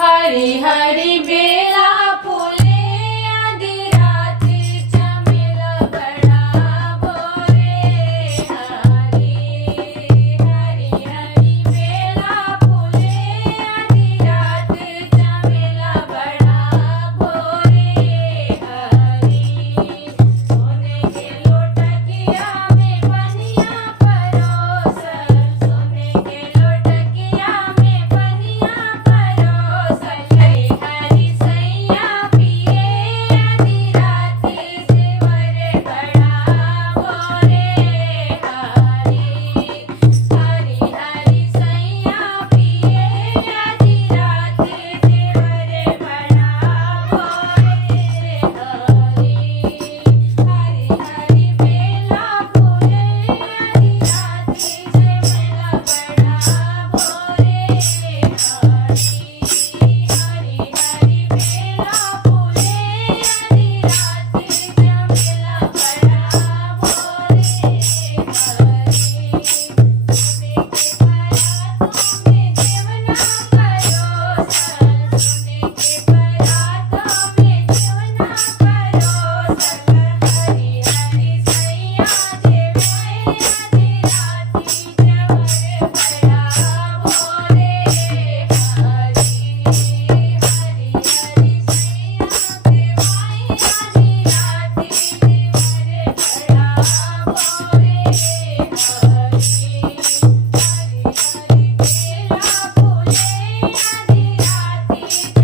हरी हरी बेला फुले आधी रात्री चमेला बडा बोरे हरी हरी हरी बेला फुले आधी रात्री चमेला बडा बोरे हरी सोने के लोटकिया में पनिया परोसल सोने के लोटकिया में पनिया परोसल हरी हरी सैया पिए आधी राती सेवर बड़ा बोरे हरी हरी हरी सैया पिए आधी राती सेवर बड़ा बोरे हरी हरी हरी बेला फुले आधी राती सेवला बड़ा बोरे हरी हरी हरी बेला फुले आधी राती सेवला बड़ा बोरे हरी सोने के परातों में जेवना परोसल सोने के परातों में जेवना परोसल हरी हरी सैया जेवे आधी राती जेवर बड़ा बोरे हरी हरी हरी सैया जेवाई आधी राती जेवर बड़ा बोरे हरी हरी हरी बेला फुले आधी राती